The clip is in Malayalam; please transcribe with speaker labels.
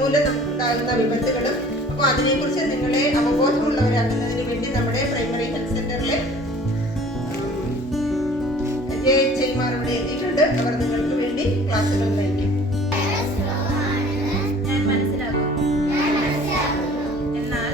Speaker 1: മൂലം നമുക്കുണ്ടാകുന്ന വിപത്തുകളും അപ്പോൾ അതിനെക്കുറിച്ച് നിങ്ങളെ അവബോധമുള്ളവരാക്കുന്നതിന് വേണ്ടി നമ്മുടെ പ്രൈമറി ഹെൽത്ത് സെന്ററിലെ ജെ എച്ച് ഐമാർ ഇവിടെ എത്തിയിട്ടുണ്ട്. അവർ നിങ്ങൾക്ക് വേണ്ടി ക്ലാസ്സുകൾ നയിക്കും ഞാൻ മനസ്സിലാക്കുന്നു. എന്നാൽ